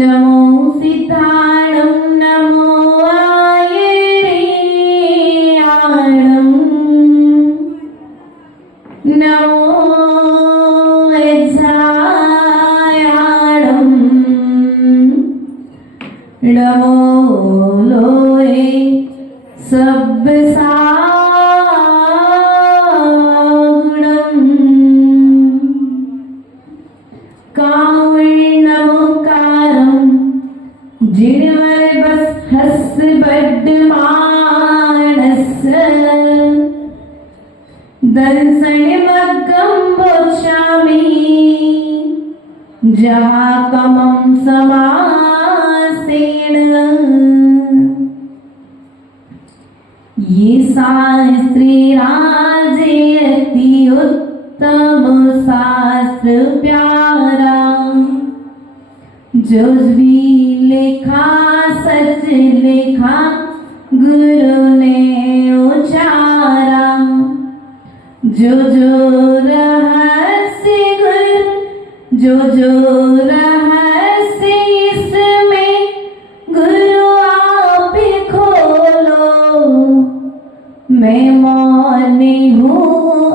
नमो सिद्धाणं नमो आयेयाणं नमो एज्जायाणं नमो लोए सब्बसागुणं कावण्णमोकारं जिणवर बस हस बड्डमानस दर्शन मग्गं बोचामि जहाँ कमं समासेन ये शास्त्री राजे अति उत्तम शास्त्र प्यारा जो भी लिखा सच लिखा गुरु ने उचारा जो रहस्य गुरु जो रहस्य इसमें गुरु आप खोलो मैं मौनी हूँ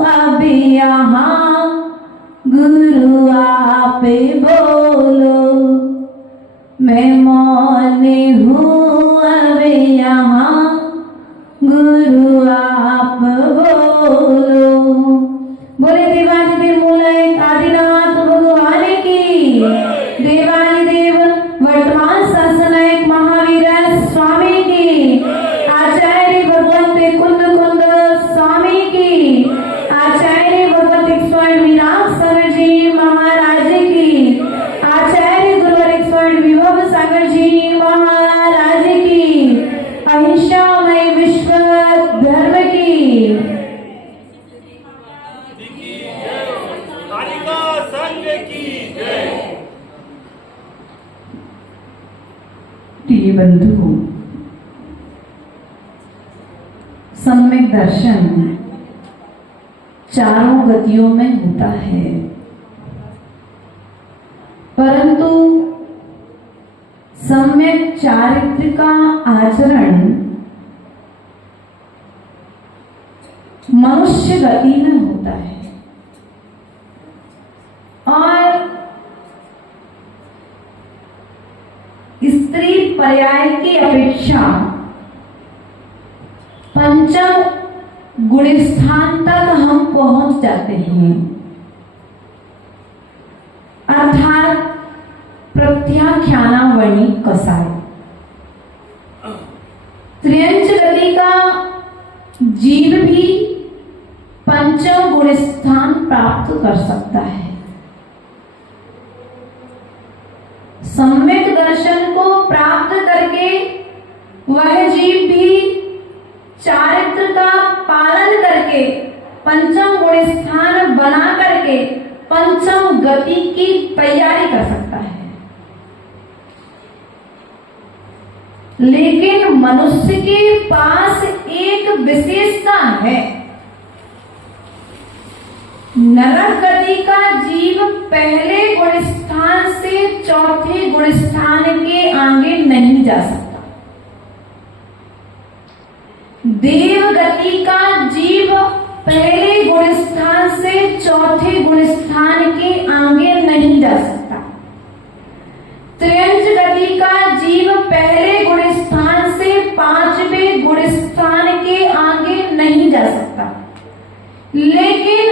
अब यहाँ गुरु आप बोलो मैं मौनी हूँ अब यहाँ गुरु आप बोलो। बोले देवाधिदेव मूलक आदिनाथ भगवान की, देवाधिदेव वर्तमान शासनायक महावीर स्वामी की, आचार्य भगवंत कुंद स्वामी की, आचार्य भगवंत स्वर्ण विराट सागर जी महाराज की, आचार्य गुरुवर स्वर्ण विभव सागर जी महाराज की, अहिंसामय विश्व धर्म की। प्रिय बंधु, सम्यक दर्शन चारों गतियों में होता है, परंतु सम्यक चारित्र का आचरण मनुष्य गति में होता है और स्त्री पर्याय की अपेक्षा पंचम गुण स्थान तक हम पहुंच जाते हैं, अर्थात प्रत्याख्यानावणी कसाय। त्र्यंच गति का जीव भी पंचम गुण स्थान प्राप्त कर सकता है। सम्यक दर्शन को प्राप्त करके वह जीव भी चारित्र का पालन करके पंचम गुण स्थान बना करके पंचम गति की तैयारी कर सकता है। लेकिन मनुष्य के पास एक विशेषता है, नरक गति का जीव पहले गुण स्थान से चौथे गुण स्थान के आगे नहीं जा सकता। देव गति का जीव पहले गुण स्थान से चौथे गुण स्थान के आगे नहीं जा सकता। त्र्यंच गति का जीव पहले गुण स्थान से पांचवें गुण स्थान के आगे नहीं जा सकता। लेकिन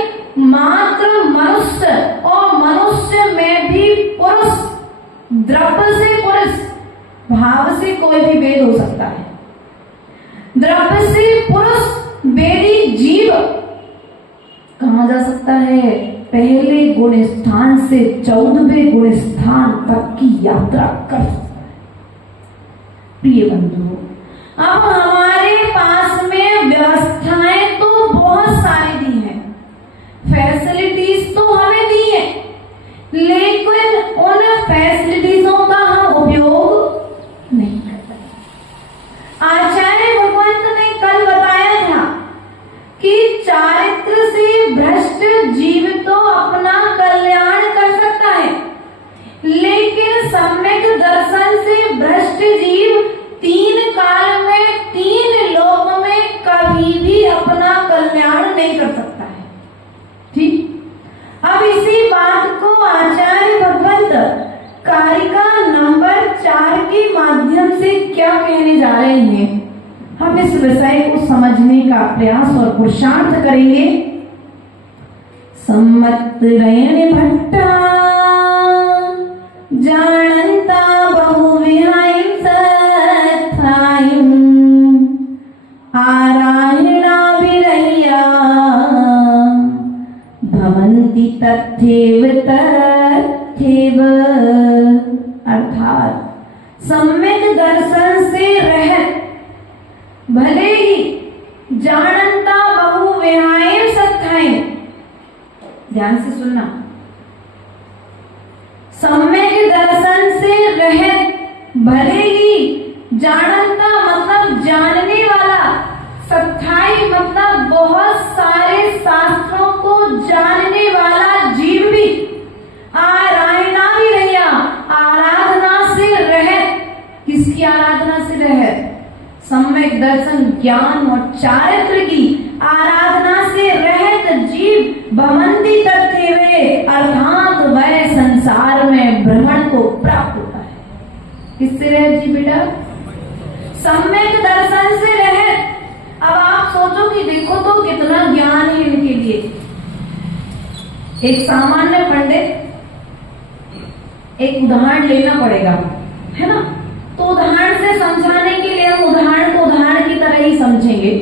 मात्र मनुष्य और मनुष्य में भी पुरुष, द्रव्य से पुरुष, भाव से कोई भी भेद हो सकता है। द्रव्य से पुरुष वेदी जीव कहाँ जा सकता है? पहले गुण स्थान से 14वें गुण स्थान तक की यात्रा कर सकता है। प्रिय बंधु, अब हमारे पास में व्यवस्थाएं तो बहुत सारी दी हैं, फैसिलिटीज तो हमें दी है, लेकिन उन फैसिलिटीजों का हम उपयोग नहीं करते। आचार्य भगवंत ने कल बताया था कि चारित्र से भ्रष्ट जीव तो अपना कल्याण कर सकता है, लेकिन सम्यक दर्शन धारण नहीं कर सकता है। ठीक, अब इसी बात को आचार्य भगवंत कारिका नंबर 4 के माध्यम से क्या कहने जा रहे हैं, हम इस विषय को समझने का प्रयास और पुरुषार्थ करेंगे। सम्मत रयन भट्टा जानता बहुविहायं सत्थायं आरायणाभिरय्या भवन्ति तथैव तथैव। अर्थात सम्यक दर्शन से रहित भले ही जानता बहुविहायं सत्थायं, ध्यान से सुनना, सम्यक दर्शन से रहित भले ही जानता मतलब जानने वाला, सत्थाई मतलब बहुत सारे शास्त्रों को जानने वाला जीव भी, आराधना भी रहिया आराधना से रहित, किसकी आराधना से रहित, सम्यक दर्शन ज्ञान और चारित्र की आराधना से रहित जीव भवन्ति तथैव, अर्थात वह संसार में भ्रमण को प्राप्त होता है। किससे रहित जी बेटा? सम्यक दर्शन से रहित। अब आप सोचो कि देखो तो कितना ज्ञान है इनके लिए। एक सामान्य पंडित, एक उदाहरण लेना पड़ेगा, है ना, तो उदाहरण से समझाने के लिए हम उदाहरण को उदाहरण की तरह ही समझेंगे।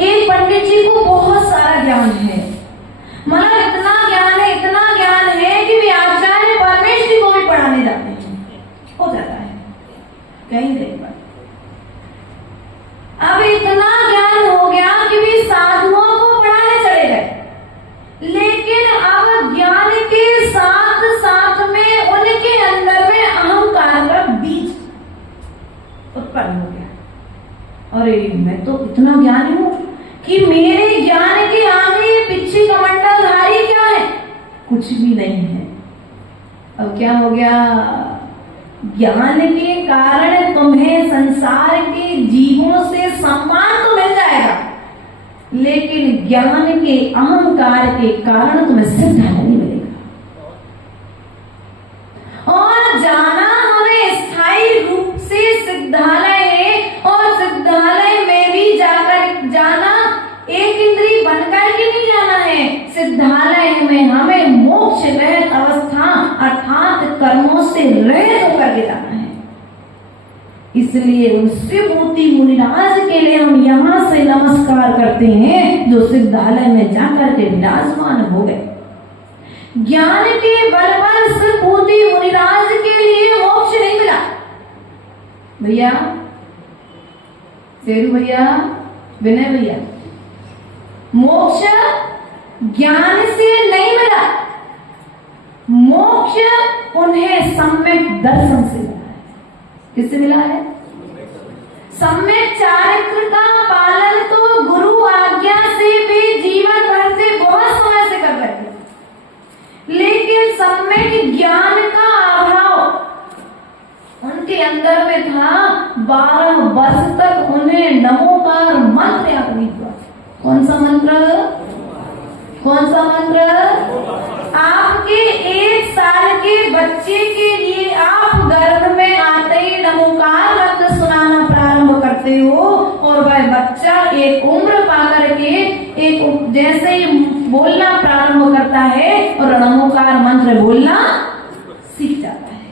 एक पंडित जी को बहुत सारा ज्ञान है, मतलब इतना ज्ञान है कि वे आचार्य परमेश जी को भी पढ़ाने जाते हैं, हो जाता है कहीं पर। अब इतना ज्ञान हो गया कि वे साधुओं को पढ़ाने चले गए, लेकिन अब ज्ञान के साथ साथ में उनके अंदर में अहंकार का बीज उत्पन्न हो गया। अरे मैं तो इतना ज्ञानी हूं कि मेरे ज्ञान के आगे पीछे कमंडलधारी क्या है, कुछ भी नहीं है। अब क्या हो गया? ज्ञान के कारण तुम्हें संसार के जीवों से सम्मान तो मिल जाएगा, लेकिन ज्ञान के अहंकार के कारण तुम्हें श्रद्धा नहीं मिलेगा। और जाना हमें स्थायी रूप से सिद्धालय है, और सिद्धालय में भी जाना एक इंद्री बनकर के नहीं जाना है। सिद्धालय में हमें मोक्ष रहित अवस्था अर्थात कर्मों से रहित होकर के जाना है। इसलिए उन शिवभूति मुनिराज के लिए हम यहाँ से नमस्कार करते हैं, जो सिद्धालय में जाकर के विराजमान हो गए। ज्ञान के बल पर शिवभूति मुनिराज के लिए मोक्ष नहीं मिला। भैया, शेरू भैया, विनय भैया, मोक्ष ज्ञान से नहीं मिला, मोक्ष उन्हें सम्यक दर्शन से मिला है। किससे मिला है? सम्यक चारित्र का पालन तो गुरु आज्ञा से भी जीवन भर से बहुत समय से कर रहे थे, लेकिन सम्यक ज्ञान का अभाव उनके अंदर में था। 12 वर्ष तक उन्हें नमोकार मंत्र याद नहीं हुआ। कौन सा मंत्र? कौन सा मंत्र? आपके 1 साल के बच्चे के लिए आप गर्भ में आते ही नमोकार मंत्र सुनाना प्रारंभ करते हो, और वह बच्चा एक उम्र पाकर के एक जैसे ही बोलना प्रारंभ करता है और नमोकार मंत्र बोलना सीख जाता है।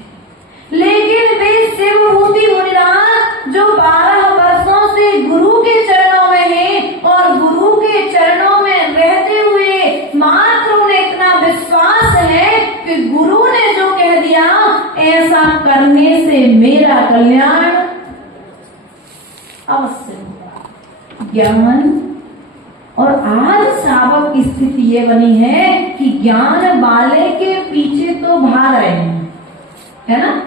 लेकिन वे शिवभूति मुनिराज जो 12 वर्षों से गुरु के चरणों में है, और गुरु के चरणों में रहते हुए मात्र उन्हें इतना विश्वास है कि गुरु ने जो कह दिया ऐसा करने से मेरा कल्याण अवश्य होगा। ज्ञान और आज श्रावक की स्थिति ये बनी है कि ज्ञान वाले के पीछे तो भाग रहे हैं, है ना।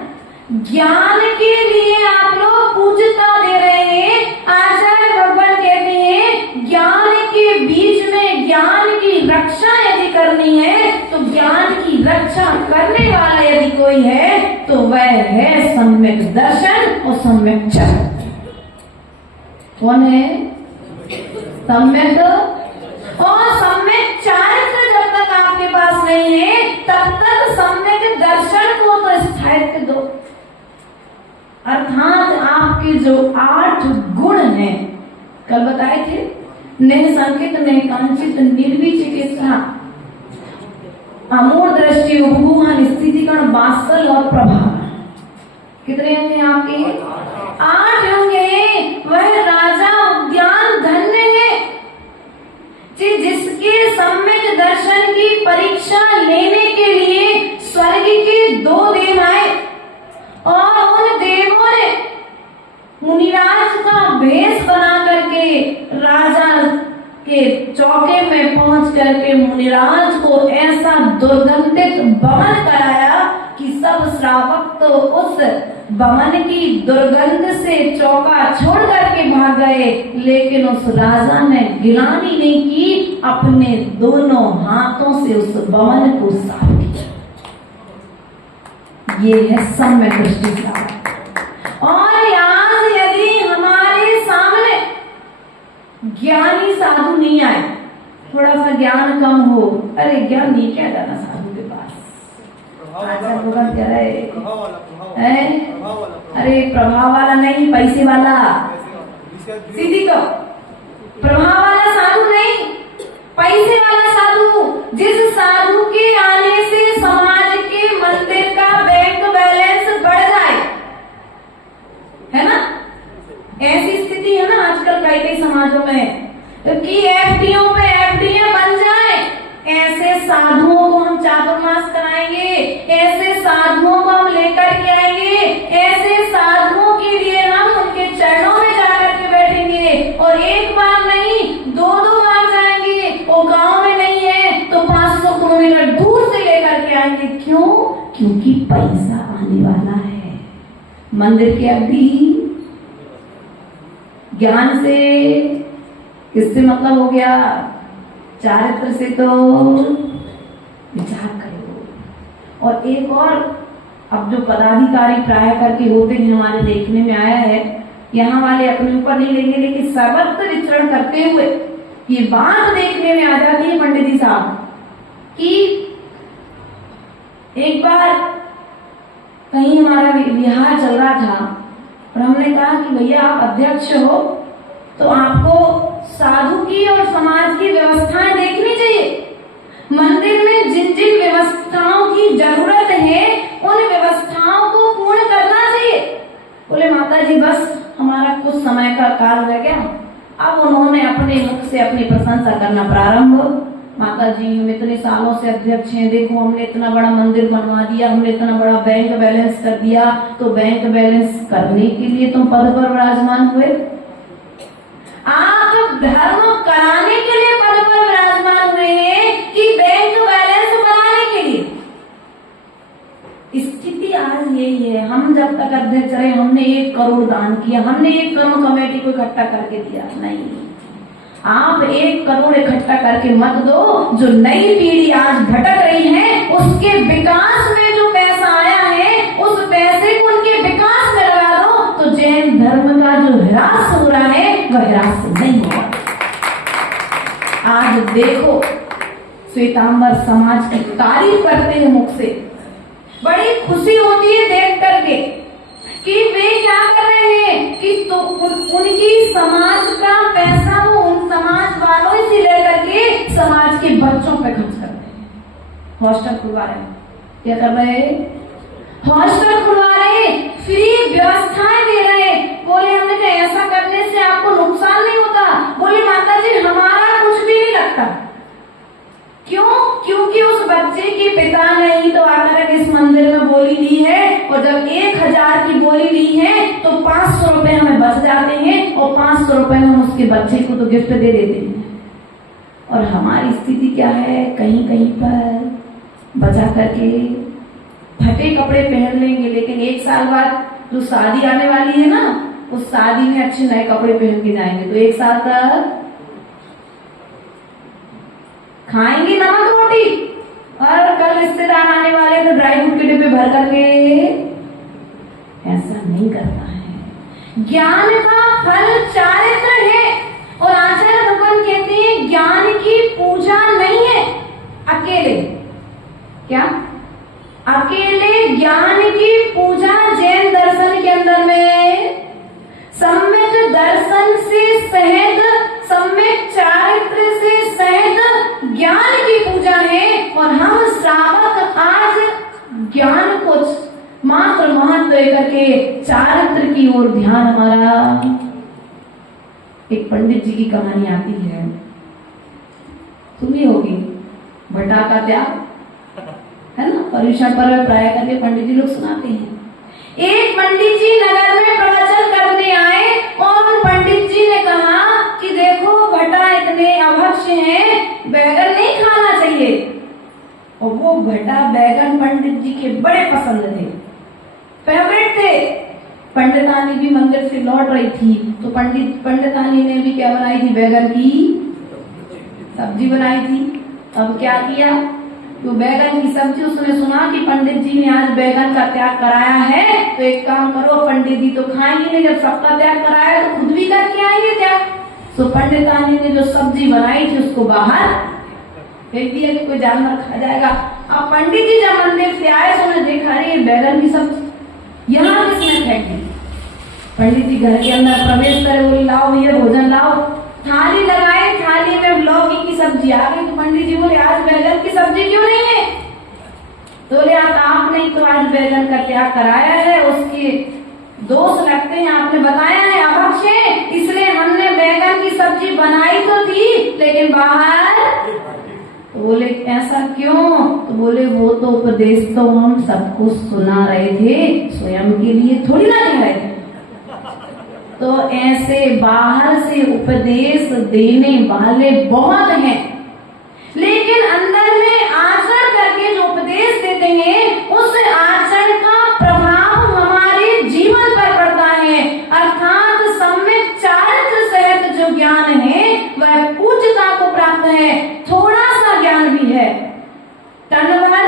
ज्ञान के लिए आप लोग पूजता दे रहे हैं। आचार्य भगवान कहते हैं ज्ञान के बीच में ज्ञान की रक्षा यदि करनी है तो ज्ञान की रक्षा करने वाला यदि कोई है तो वह है सम्यक दर्शन और सम्यक चरण। कौन है? सम्यक और सम्यक चारित्र जब तक आपके पास नहीं है तब तक सम्यक दर्शन को तो स्थायित्व दो। अर्थात आपके जो 8 गुण हैं, कल बताए थे, निःसंकित, निःकांक्षित, निर्विचिकित्सा, अमूढ़ दृष्टि, उपगूहन, स्थितिगण, वात्सल और प्रभाव। कितने होंगे आपके? 8 होंगे। वह राजा उद्यान धन्य है जिसके सम्यक दर्शन की परीक्षा लेने के लिए स्वर्ग के 2 देव आए और उन देवों ने मुनिराज का भेष बना करके राजा के चौके में पहुंच करके मुनिराज को ऐसा दुर्गंधित बमन कराया कि सब श्रावक तो उस बमन की दुर्गंध से चौका छोड़ करके भाग गए, लेकिन उस राजा ने गिलानी नहीं की, अपने दोनों हाथों से उस बमन को साफ किया। ये है सम्यक दृष्टि का। और आज यदि हमारे सामने ज्ञानी साधु नहीं आए, थोड़ा सा ज्ञान कम हो, अरे ज्ञान नहीं क्या जाना साधु के पास, अच्छा भगवान कह रहे हैं, अरे प्रभाव वाला नहीं, पैसे वाला, सीधी को प्रभाव वाला साधु नहीं, पैसे वाला साधु, जिस साधु के आने से समाज के मंदिर का बैंक बैलेंस बढ़ जाए, है ना? ऐसी स्थिति है ना आजकल कई समाजों में, कि एफडीओ पे एफडीए बन जाए। ऐसे साधुओं को हम चातुर्मास कराएंगे, ऐसे साधुओं को हम लेकर के आएंगे, ऐसे साधुओं के लिए हम उनके चरणों में जाकर के बैठेंगे और एक बार नहीं 2-2 बार जाएंगे। वो गांव में नहीं है तो 500 किलोमीटर दूर से लेकर के आएंगे। क्यों? क्योंकि पैसा आने वाला है। मंदिर के अभी ज्ञान से किससे मतलब हो गया? चारित्र से तो विचार करो। और एक और, अब जो पदाधिकारी प्राय करके होते हैं, हमारे देखने में आया है, यहाँ वाले अपने ऊपर नहीं लेंगे, लेकिन सर्वत्र विचरण करते हुए ये बात देखने में आ जाती है पंडित जी साहब कि एक बार कहीं हमारा विहार चल रहा था और हमने कहा कि भैया आप अध्यक्ष हो तो आपको साधु की और समाज की व्यवस्थाएं देखनी चाहिए। मंदिर में जिन जिन व्यवस्थाओं की जरूरत है उन व्यवस्थाओं को पूर्ण करना चाहिए। बोले माता जी बस हमारा कुछ समय का काल रह गया। अब उन्होंने अपने मुख से अपनी प्रशंसा करना प्रारंभ। माता जी हम इतने सालों से अध्यक्ष हैं, देखो हमने इतना बड़ा मंदिर बनवा दिया, हमने इतना बड़ा बैंक बैलेंस कर दिया। तो बैंक बैलेंस करने के लिए तुम पद पर विराजमान हुए, आप धर्म कराने के लिए पद पर विराजमान हुए हैं कि बैंक बैलेंस बनाने के लिए? स्थिति आज यही है। हम जब तक अध्यक्ष रहे हमने 1 करोड़ दान किया, हमने 1 करोड़ कमेटी को इकट्ठा करके दिया, नहीं। आप 1 करोड़ इकट्ठा करके मत दो। जो नई पीढ़ी आज भटक रही है उसके विकास में जो पैसा आया है उस पैसे को उनके विकास में लगा दो, तो जैन धर्म का जो ह्रास हो रहा है वह ह्रास नहीं होगा। आज देखो श्वेतांबर समाज की तारीफ करते हैं मुख से, बड़ी खुशी होती है देख करके कि वे क्या कर रहे हैं कि तो उनकी समाज का पैसा वो उन समाज वालों से लेकर के समाज के बच्चों पे खर्च करते हैं। हॉस्टल खुलवा रहे हैं, क्या कर रहे हैं? हॉस्टल खुलवा रहे, फ्री व्यवस्थाएं दे रहे। बोले हमने कहा ऐसा करने से आपको नुकसान नहीं होता। बोले माता जी हमारा कुछ भी नहीं लगता। क्यों? क्योंकि उस बच्चे के पिता ने ही तो आकर इस मंदिर में बोली ली है, और जब 1000 की बोली ली है तो 500 रुपए हमें बच जाते हैं और 500 रुपए हम उसके बच्चे को तो गिफ्ट दे देते हैं। और हमारी स्थिति क्या है? कहीं कहीं पर बचा करके फटे कपड़े पहन लेंगे, लेकिन 1 साल बाद जो शादी आने वाली है ना, उस शादी में अच्छे नए कपड़े पहन के जाएंगे, तो 1 साल तक खाएंगे नमक रोटी, और कल रिश्तेदार आने वाले तो ड्राई फ्रूट के डिब्बे भर करके। ऐसा नहीं करना है। ज्ञान का फल चारित्र है, और आचार्य भगवान कहते हैं ज्ञान की अकेले, क्या अकेले ज्ञान की पूजा जैन दर्शन के अंदर में सम्यक दर्शन से सहज, सम्यक चारित्र से सहज ज्ञान की पूजा है। और हम श्रावक आज ज्ञान को मात्र महत्व करके चारित्र की ओर ध्यान हमारा। एक पंडित जी की कहानी आती है, सुनी होगी, भटा का त्याग है ना, पर्युषण पर्व प्राय करके पंडित जी लोग सुनाते हैं। एक पंडित जी नगर में प्रवचन करने आए और उन पंडित जी ने कहा कि देखो भटा इतने अभक्ष्य हैं, बैगन नहीं खाना चाहिए। और वो भटा बैगन पंडित जी के बड़े पसंद थे, फेवरेट थे। पंडितानी भी मंदिर से लौट रही थी तो पंडितानी ने भी क्या बनाई थी, बैगन की सब्जी बनाई थी। अब क्या किया, तो बैगन की सब्जी, उसने सुना कि पंडित जी ने आज बैगन का त्याग कराया है, तो एक काम करो, पंडित जी तो खाएंगे नहीं, जब सबका त्याग कराया तो खुद भी करके आएंगे त्याग। तो पंडितानी ने जो सब्जी बनाई थी उसको बाहर फेंक दिया कि कोई जानवर खा जाएगा। अब पंडित जी जब मंदिर से आए तो उन्होंने देखा अरे बैगन की सब्जी यहाँ किसने फेंक दी। पंडित जी घर के अंदर प्रवेश करे, बोले लाओ भैया भोजन लाओ। थाली लगाए, थाली में लौकी की सब्जी आ गई। तो पंडित जी बोले आज बैगन की सब्जी क्यों नहीं है? तो बोले आप नहीं तो आज बैगन का त्याग कराया है, उसके दोष लगते हैं, आपने बताया है अभक्ष्य, इसलिए हमने बैगन की सब्जी बनाई तो थी लेकिन बाहर। तो बोले ऐसा क्यों? तो बोले वो तो उपदेश तो हम सबको सुना रहे थे, स्वयं के लिए थोड़ी ना कह रहे थे। तो ऐसे बाहर से उपदेश देने वाले बहुत हैं, लेकिन अंदर में आचरण करके जो उपदेश देते हैं उस आचरण का प्रभाव हमारे जीवन पर पड़ता है। अर्थात सम्यक चारित्र सहित जो ज्ञान है वह पूज्यता को प्राप्त है। थोड़ा सा ज्ञान भी है, टन भर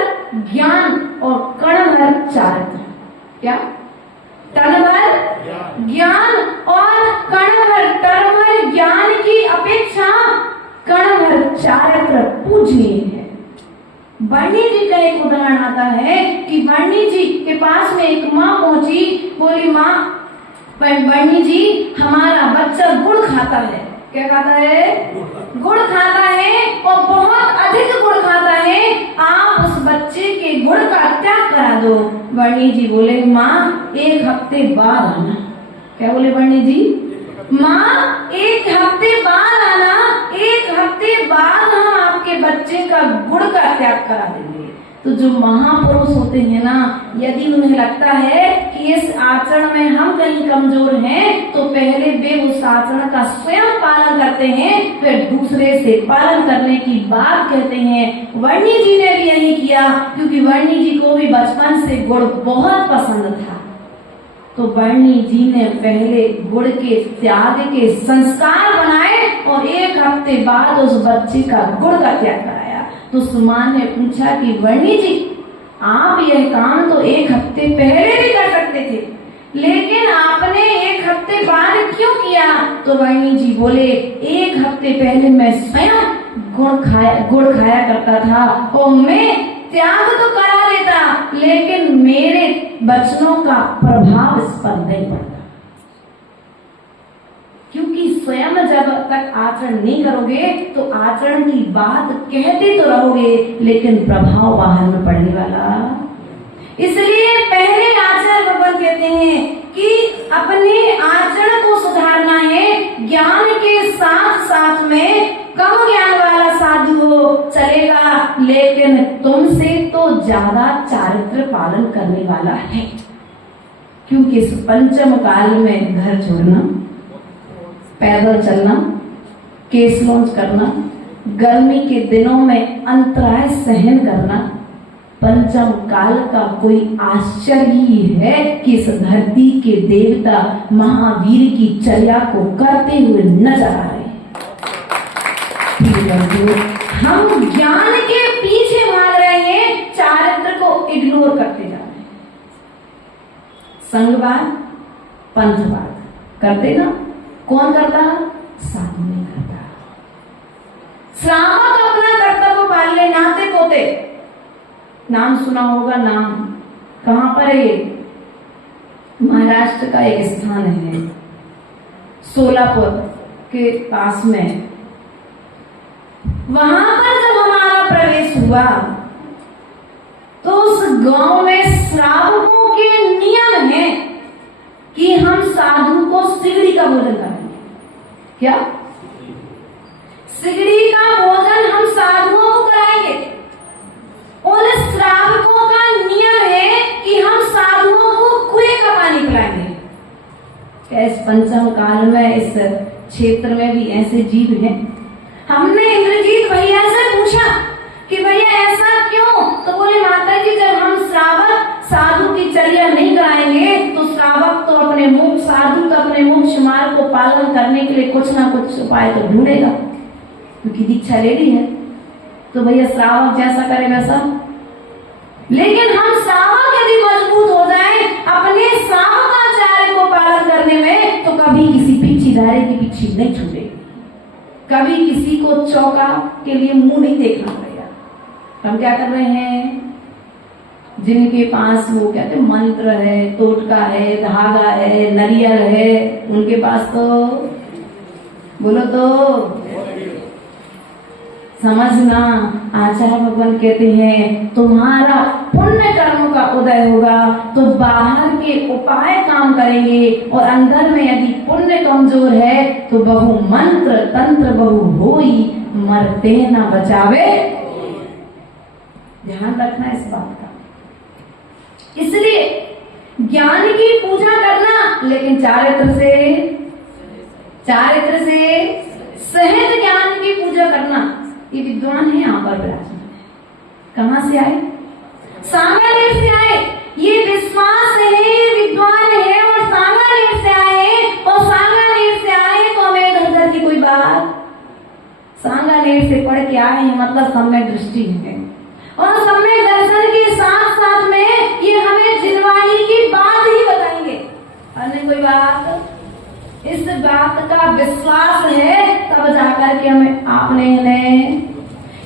ज्ञान और कण भर चारित्र। क्या? टन भर ज्ञान और कण भर, टन भर ज्ञान की अपेक्षा कण भर चारित्र पूजनीय है। बर्नी जी का एक उदाहरण आता है कि बर्नी जी के पास में एक माँ पहुंची, बोली माँ बर्नी जी हमारा बच्चा गुड़ खाता है। क्या खाता है? गुड़ खाता है और बहुत अधिक गुड़ खाता है, आप उस बच्चे के गुड़ का त्याग करा दो। बर्नी जी बोले माँ 1 हफ्ते बाद आना। क्या बोले बर्नी जी? माँ 1 हफ्ते बाद आना, 1 हफ्ते बाद हम आपके बच्चे का गुड़ का त्याग करा देंगे। तो जो महापुरुष होते हैं ना, यदि उन्हें लगता है कि इस आचरण में हम कहीं कमजोर हैं तो पहले वे उस आचरण का स्वयं पालन करते हैं, फिर दूसरे से पालन करने की बात कहते हैं। वर्णी जी ने भी यही किया, क्योंकि वर्णी जी को भी बचपन से गुड़ बहुत पसंद था। तो वर्णी जी ने पहले गुड़ के त्याग के संस्कार बनाए और 1 हफ्ते बाद उस बच्चे का गुड़ का त्याग कराया। तो सुमान ने पूछा कि वर्णी जी आप यह काम तो 1 हफ्ते पहले भी कर सकते थे, लेकिन आपने 1 हफ्ते बाद क्यों किया? तो वर्णी जी बोले 1 हफ्ते पहले मैं स्वयं गुड़ खाया करता था और मैं त्याग तो करा देता, लेकिन मेरे वचनों का प्रभाव इस पर नहीं पड़ता, क्योंकि स्वयं जब तक आचरण नहीं करोगे तो आचरण की बात कहते तो रहोगे लेकिन प्रभाव बाहर में पड़ने वाला। इसलिए पहले आचरण भगवान कहते हैं कि अपने आचरण को सुधारना है। ज्ञान के साथ साथ में कम ज्ञान वाला साधु हो चलेगा, लेकिन तुमसे तो ज्यादा चारित्र पालन करने वाला है, क्योंकि इस पंचम काल में घर छोड़ना, पैदल चलना, केस लॉन्च करना, गर्मी के दिनों में अंतराय सहन करना, पंचम काल का कोई आश्चर्य ही है कि इस धरती के देवता महावीर की चर्या को करते हुए नजर आ रहे हैं। हम ज्ञान के पीछे भाग रहे हैं, चारित्र को इग्नोर करते जा रहे हैं। संघवाद, पंथवाद करते ना, कौन करता? साधु नहीं करता। श्रावक अपना कर्तव्य पाल ले नाते पोते। नाम सुना होगा, नाम कहाँ पर है ये? महाराष्ट्र का एक स्थान है, सोलापुर के पास में। वहां पर जब हमारा प्रवेश हुआ तो उस गांव में श्रावकों के नियम है कि हम साधु को सिगड़ी का भोजन कराएंगे। क्या? सिगड़ी का भोजन हम साधुओं को कराएंगे। उन श्रावकों का नियम है कि हम साधुओं को कुएं का पानी पिलाएंगे। क्या इस पंचम काल में इस क्षेत्र में भी ऐसे जीव हैं? हमने इंद्रजीत भैया से पूछा कि भैया ऐसा क्यों? तो बोले माता जी, जब हम श्रावक साधु की चर्या नहीं कराएंगे तो श्रावक तो अपने मुख साधु का अपने मोक्ष मार्ग को पालन करने के लिए कुछ ना कुछ उपाय तो ढूंढेगा, क्योंकि दीक्षा लेनी है। तो भैया श्रावक जैसा करे वैसा। लेकिन हम श्रावक यदि मजबूत हो जाए अपने श्रावकाचार्य को पालन करने में, तो कभी किसी पीछे धारे की पीछे नहीं छूटे, कभी किसी को चौका के लिए मुंह नहीं देखना पड़ेगा। हम क्या कर रहे हैं? जिनके पास वो कहते मंत्र है, टोटका है, धागा है, नरियल है, उनके पास तो बोलो तो समझना। आचार्य भगवान कहते हैं तुम्हारा पुण्य कर्म का उदय होगा तो बाहर के उपाय काम करेंगे, और अंदर में यदि पुण्य कमजोर है तो बहु मंत्र तंत्र बहु होई, मरते न बचावे। ध्यान रखना इस बात का। इसलिए ज्ञान की पूजा करना, लेकिन चारित्र से सहज ज्ञान की पूजा करना। ये विद्वान है यहाँ पर विराजमान। कहाँ से आए? सांगानेर से आए। ये विश्वास है, ये विद्वान है और सांगानेर से आए। और सांगानेर से आए तो हमें इधर की कोई बात, सांगानेर से पढ़ के आए हैं मतलब सम्यक दृष्टि है, और सम्यक दर्शन के साथ साथ में ये हमें जिनवाणी की बात ही बताएंगे, अन्य कोई बात। इस बात का विश्वास है तब जाकर के हमें आपने इन्हें,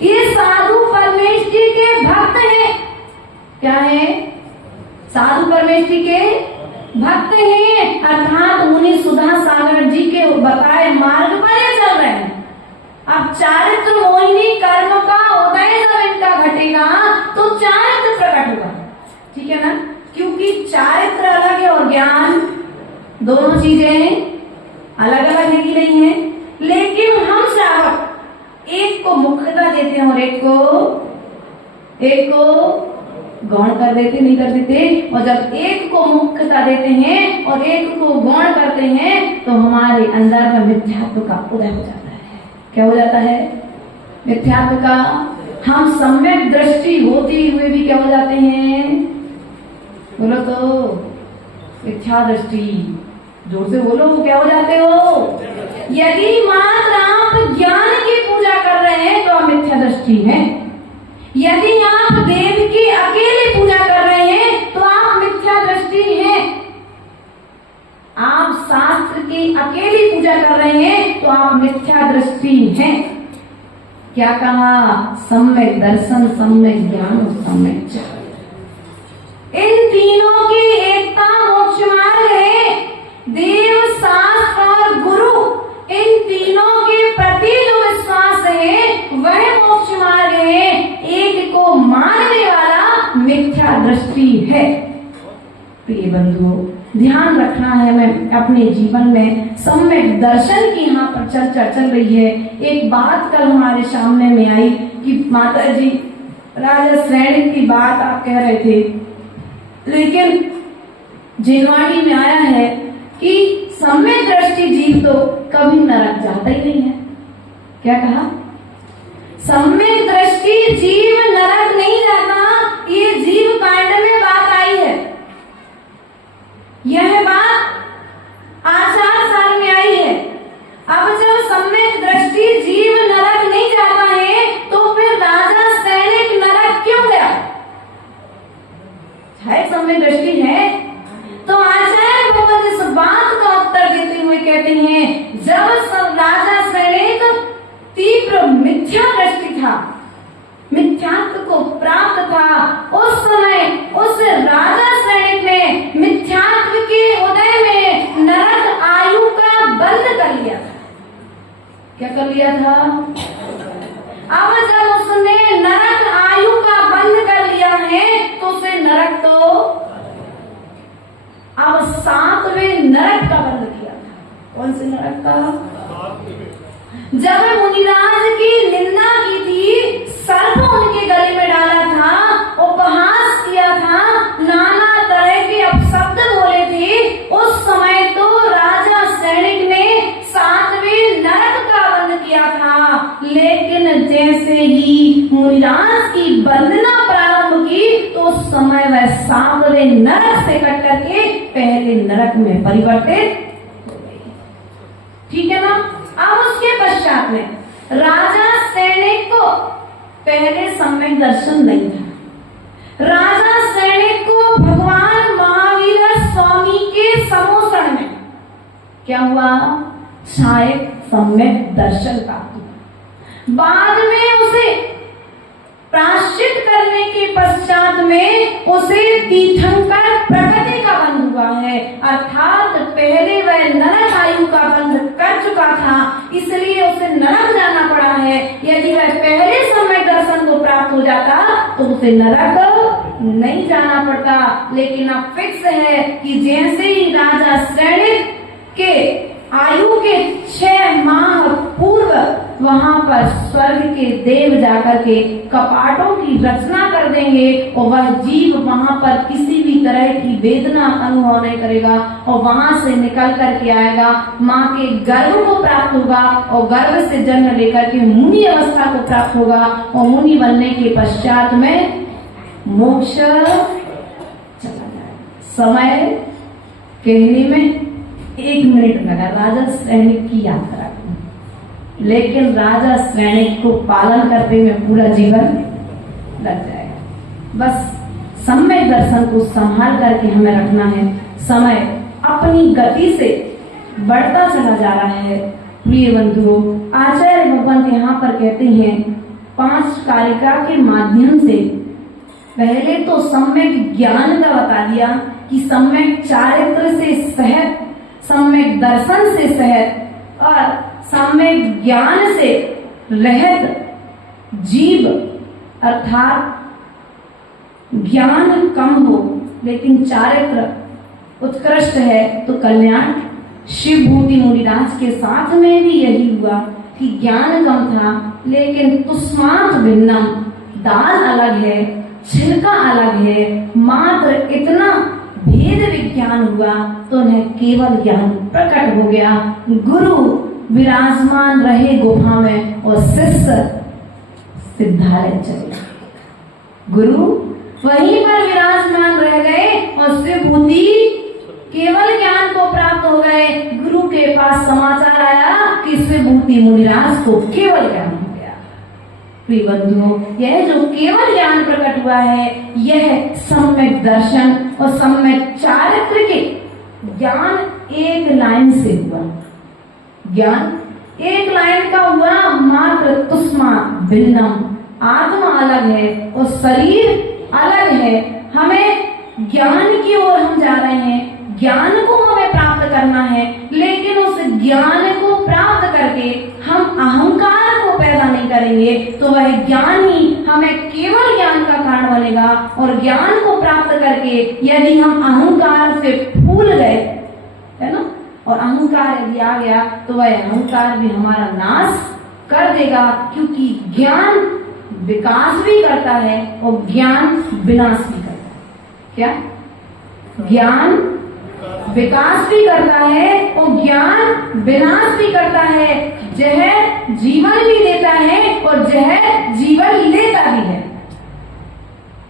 ये साधु परमेश्वरी के भक्त हैं। क्या है? साधु परमेश्वरी के भक्त हैं, अर्थात मुनि सुधा सागर जी के बताए मार्ग पर ये चल रहे हैं। अब चारित्र मोहिनी कर्म का उदय जब इनका घटेगा तो चारित्र प्रकट होगा, ठीक है ना? क्योंकि चारित्र अलग है और ज्ञान, दोनों चीजें अलग अलग है कि नहीं है? लेकिन हम श्रावक एक को मुख्यता देते हैं और एक को गौण कर देते, नहीं कर देते। और जब एक को मुख्यता देते हैं और एक को गौण करते हैं तो हमारे अंदर में मिथ्यात्व का उदय हो जाता है। क्या हो जाता है? मिथ्यात्व का। हम सम्यक दृष्टि होते हुए भी क्या हो जाते हैं? बोलो तो मिथ्या दृष्टि। जोर से बोलो, वो क्या हो जाते हो? यदि मात्र आप ज्ञान की पूजा कर रहे हैं तो आप मिथ्या दृष्टि हैं। यदि आप देव की अकेले पूजा कर रहे हैं तो आप मिथ्या दृष्टि हैं। आप शास्त्र की अकेली पूजा कर रहे हैं तो आप मिथ्या दृष्टि हैं। क्या कहा? सम्यक दर्शन, सम्यक ज्ञान और सम्यक चार। इन तीनों की एकता मोक्ष मार्ग है। देव, शास्त्र और गुरु, इन तीनों के प्रति जो विश्वास है वह मोक्ष मार्ग है। एक को मानने वाला मिथ्या दृष्टि है। प्रिय बंधुओं, ध्यान रखना है। हमें अपने जीवन में सम्यक दर्शन की यहाँ पर चर्चा चल रही है। एक बात कल हमारे सामने में आई कि माता जी राजा श्रेणी की बात आप कह रहे थे, लेकिन जिनवाणी में आया है कि सम्यक दृष्टि जीव तो कभी नरक जाता ही नहीं है। क्या कहा? सम्यक दृष्टि जीव नरक नहीं जाता। ये जीव कांड में बात आई है। यह बात आचार साल में आई है। अब जब सम्यक दृष्टि जीव नरक नहीं जाता है तो फिर राजा सैनिक नरक क्यों गया? है सम्यक दृष्टि है तो आचार्य भगवत इस बात का उत्तर देते हुए कहते हैं, जब सब राजा सैनिक तीव्र मिथ्या दृष्टि था को प्राप्त था, उस समय उस राजा सैनिक ने मिथ्यात्व के उदय में नरक आयु का बंद कर लिया था। क्या कर लिया था? अब जब उसने नरक आयु का बंद कर लिया है तो उसे नरक तो अब 7वें नरक का बंद किया था। कौन से नरक का? जब मुनिराज की निंदा की थी, सर्प उनके गले में डाला था, उपहास किया था, नाना तरह के अपशब्द बोले थे, उस समय तो राजा सैनिक ने 7वें नरक का बंद किया था। लेकिन जैसे ही मुनिराज की वंदना प्रारंभ की तो उस समय वह 7वें नरक से कट करके पहले नरक में परिवर्तित हो गई। ठीक है ना? अब उसके पश्चात में राजा सैनिक को पहले सम्यक दर्शन नहीं था। राजा सैनिक को भगवान महावीर स्वामी के समोषण में क्या हुआ? शायद सम्यक दर्शन प्राप्त हुआ। बाद में उसे प्रायश्चित करने के पश्चात में उसे तीर्थंकर प्रकृति का बंध हुआ है, अर्थात पहले वह नरक आयु का बंध कर चुका था, इसलिए उसे नरक जाना पड़ा है। यदि वह पहले समय दर्शन को प्राप्त हो जाता तो उसे नरक नहीं जाना पड़ता। लेकिन अब फिक्स है कि जैसे ही राजा सैनिक के आयु के 6 माह पूर्व वहां पर स्वर्ग के देव जाकर के कपाटों की रचना कर देंगे और वह जीव वहां पर किसी भी तरह की वेदना अनुभव नहीं करेगा और वहां से निकल करके आएगा, माँ के गर्भ को प्राप्त होगा और गर्भ से जन्म लेकर के मुनि अवस्था को प्राप्त होगा और मुनि बनने के पश्चात में मोक्ष चला जाएगा। समय कहने में 1 मिनट लगा राजा सैनिक की यात्रा को, लेकिन राजा सैनिक को पालन करते में पूरा जीवन लग जाएगा। बस सम्यक दर्शन को संभाल करके हमें रखना है। समय अपनी गति से बढ़ता चला जा रहा है। प्रिय बंधुओं, आचार्य भगवान यहाँ पर कहते हैं 5 कारिका के माध्यम से पहले तो सम्यक ज्ञान का बता दिया कि सम्यक चारित्र से सहित, सम्यक दर्शन से सहित और सम्यक ज्ञान से रहित जीव अर्थात ज्ञान कम हो लेकिन चारित्र उत्कृष्ट है तो कल्याण। शिव भूति मुनिराज के साथ में भी यही हुआ कि ज्ञान कम था लेकिन तुष्मात भिन्नम, दाल अलग है, छिलका अलग है, मात्र इतना भेद विज्ञान हुआ तो उन्हें केवल ज्ञान प्रकट हो गया। गुरु विराजमान रहे गुफा में और शिष्य सिद्धालय चले। गुरु वहीं पर विराजमान रह गए और शिवभूति केवल ज्ञान को प्राप्त हो गए। गुरु के पास समाचार आया कि शिवभूति मुनिराज को केवल ज्ञान हो गया। प्रिय बंधुओं, यह जो केवल ज्ञान प्रकट हुआ है यह सम्यक दर्शन और सम्यक चारित्र के ज्ञान एक लाइन से हुआ। ज्ञान एक लाइन का हुआ, मात्र तुष्मा भिन्नम, आत्मा अलग है और शरीर अलग है। हमें ज्ञान की ओर हम जा रहे हैं, ज्ञान को हमें प्राप्त करना है, लेकिन उस ज्ञान को प्राप्त करके हम अहंकार को पैदा नहीं करेंगे तो वह ज्ञान ही हमें केवल ज्ञान का कारण बनेगा। और ज्ञान को प्राप्त करके यदि हम अहंकार से फूल गए, है ना, और अहंकार यदि आ गया तो वह अहंकार भी हमारा नाश कर देगा, क्योंकि ज्ञान विकास भी करता है और ज्ञान विनाश भी करता है। क्या? ज्ञान विकास भी करता है और ज्ञान विनाश भी करता है। जहर जीवन भी देता है और जहर जीवन लेता भी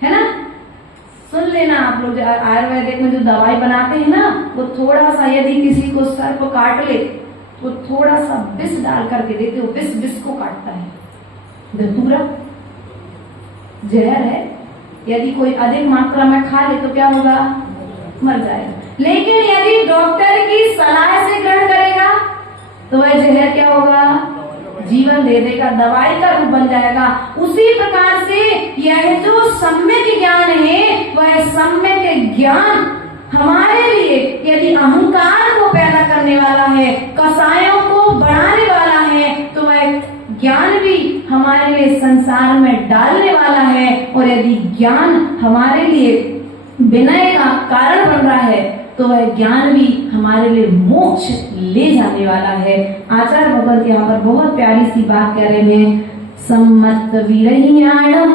है ना। सुन लेना आप लोग, आयुर्वेदिक में जो दवाई बनाते हैं ना, वो थोड़ा सा यदि किसी को सर को काट ले तो थोड़ा सा विष डाल करके देते हो, विष को काटता है। धतूरा जहर है, यदि कोई अधिक मात्रा में खा ले तो क्या होगा? मर जाएगा। लेकिन यदि डॉक्टर की सलाह से ग्रहण करेगा तो वह जहर क्या होगा? जीवन दे देगा, दवाई का रूप बन जाएगा। उसी प्रकार से यह जो सम्यक ज्ञान है, वह सम्यक ज्ञान हमारे लिए यदि अहंकार को पैदा करने वाला है, कसायों को बढ़ाने वाला है, तो वह ज्ञान भी हमारे लिए संसार में डालने वाला है। और यदि ज्ञान हमारे लिए विनय का कारण बन रहा है, तो वह ज्ञान भी हमारे लिए मोक्ष ले जाने वाला है। आचार्य भगवत यहाँ पर बहुत प्यारी सी बात कह रहे हैं, सम्मत विरह्याणम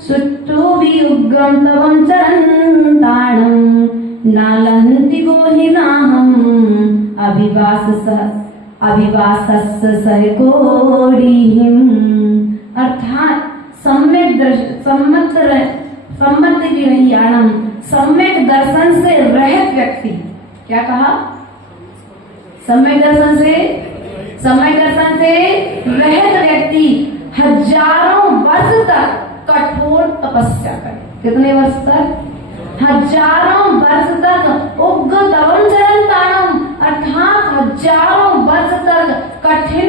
सुट्टो वियुग्रम तवं चरन्ताणं नालहन्ति गोहिनाहं अभिवासस्य सहकोडिहिम्। अर्थात सम्मत विरह्याणम, सम्यक दर्शन से रहित व्यक्ति, क्या कहा? सम्यक दर्शन से रहित व्यक्ति हजारों वर्ष तक कठोर तपस्या करे। कितने वर्ष तक? हजारों वर्ष तक उग्र तवं चरन्ताणं, अर्थात हजारों वर्ष तक कठिन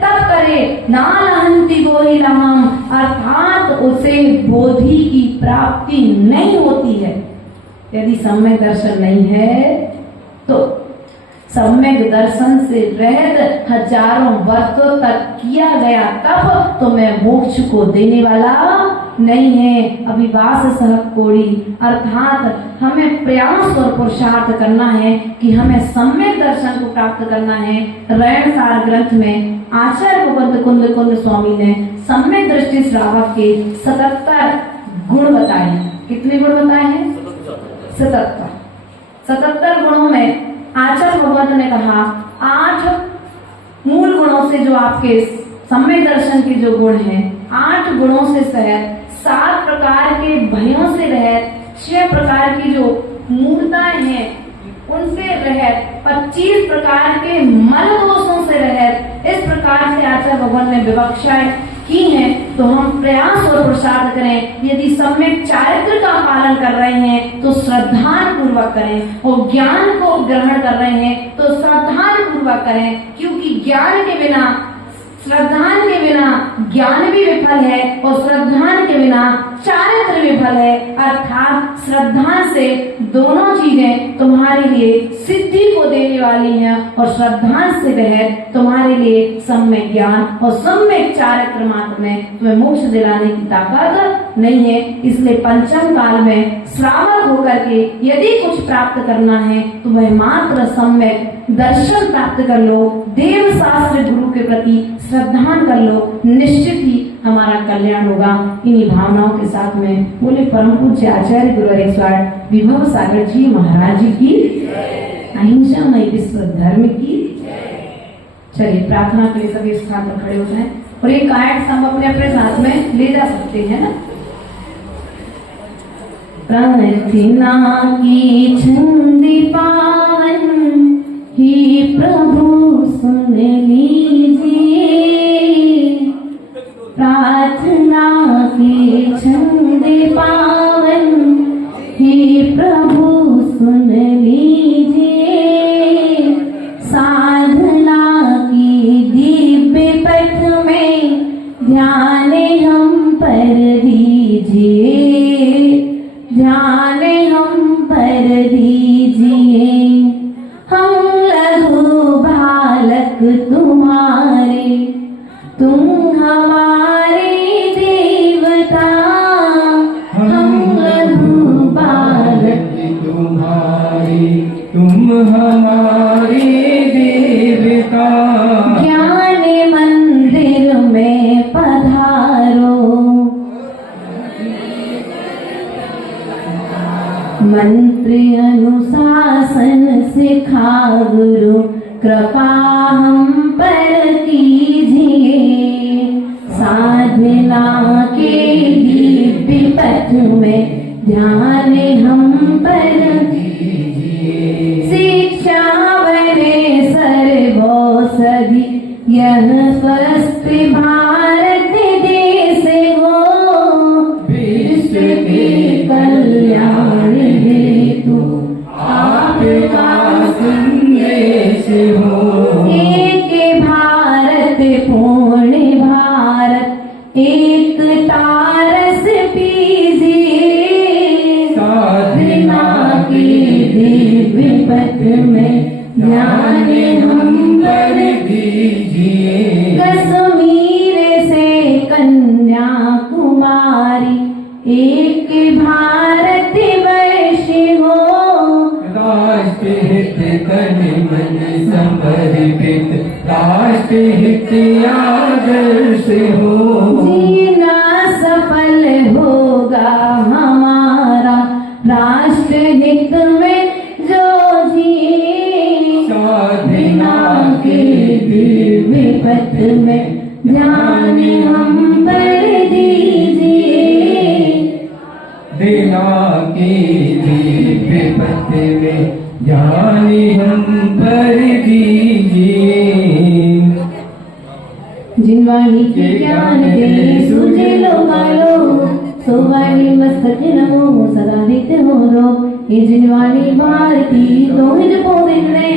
तप करे। नालहन्ति गोहिनाहं, अर्थात उसे बोधि की प्राप्ति नहीं होती है। यदि सम्यक दर्शन नहीं है, तो सम्यक दर्शन से रहित हजारों वर्षों तक किया गया तप तुम्हें मोक्ष को देने वाला नहीं है। अभिवास सहकोड़ी, अर्थात हमें प्रयास और पुरुषार्थ करना है कि हमें सम्यक दर्शन को प्राप्त करना है। रयनसार ग्रंथ में आचार्य गोविंद कुंद स्वामी ने सम्यक दृष्टि श्रावक के 77 गुण बताए हैं। कितने गुण बताए हैं? 77 गुणों में आचार्य भगवत ने कहा 8 मूल गुणों से, जो आपके सम्यक दर्शन के जो गुण हैं, 8 गुणों से सहित 7 प्रकार के भयों से रहित, 6 प्रकार की जो मूर्ताएं हैं उनसे रहित, 25 प्रकार के मल दोषों से रहित, इस प्रकार से आचार्य भगवान ने विवक्षाएं की हैं। तो हम प्रयास और पुरुषार्थ करें। यदि सम्यक चारित्र का पालन कर रहे हैं तो श्रद्धान पूर्वक करें, और ज्ञान को ग्रहण कर रहे हैं तो श्रद्धान पूर्वक करें, क्योंकि ज्ञान के बिना, श्रद्धान के बिना ज्ञान भी विफल है, और श्रद्धान के बिना चारित्र विफल है। अर्थात श्रद्धान से दोनों चीजें तुम्हारे लिए सिद्धि को देने वाली हैं, और श्रद्धान से वह तुम्हारे लिए सम्यक ज्ञान और सम्यक चारित्र मात्र में तुम्हें मोक्ष दिलाने की ताकत नहीं है। इसलिए पंचम काल में श्रावक होकर के यदि कुछ प्राप्त करना है तो वह मात्र सम्यक दर्शन प्राप्त कर लो, देव शास्त्र गुरु के प्रति श्रद्धान कर लो, निश्चित ही हमारा कल्याण होगा। इन्हीं भावनाओं के साथ में बोले परम पूज्य आचार्य गुरुवरेश्वर विभव सागर जी महाराज जी की, अहिंसामय विश्व धर्म की। चलिए प्रार्थना के लिए सभी स्थान पर खड़े हो जाएं, और ये कायट सब अपने अपने साथ में ले जा सकते हैं ना। प्रार्थना की छंदी पावन ही प्रभु सुन लीजिए, प्रार्थना की छंदी पावन ही प्रभु सुन लीजिए, साधना की दिव्य पथ में ध्यान हम पर दीजिए, ध्यान हम पर दीजिए। हम लघु बालक तुम्हारे, तुम हमारे देवता, हम लघु बालक तुम्हारे, तुम हमारे देवता। ज्ञान मंदिर में पधारो, मंत्र अनुशासन सिखा गुरु, कृपा हम पर कीजिए, साधना के दिव्य पथ में ध्यान हम पर कीजिए। शिक्षा बने सर्वौषधि, यह स्वस्थ भारत देश हो, विश्व के कल्याण हेतु आपका संदेश हो। एक भारत पथ में ध्यान हम पर दीजिए। कश्मीर से कन्याकुमारी एक भारत वर्ष हो। राष्ट्र हित तन मन समर्पित राष्ट्र हित आदर्श हो। जीना सफल होगा हमारा राष्ट्र हित में जो जिए। साधना के दिव्य पथ में ध्यान हम पर दीजिए। देना के दिव्य पथ में ध्यान हम पर दीजिए। जिनवाणी के ज्ञान दे सूझे लो कालो, सोवाणी मस्तक नमो सदा नित्य हो दो। ये जिनवाणी भारती तो हिज पोदिन ने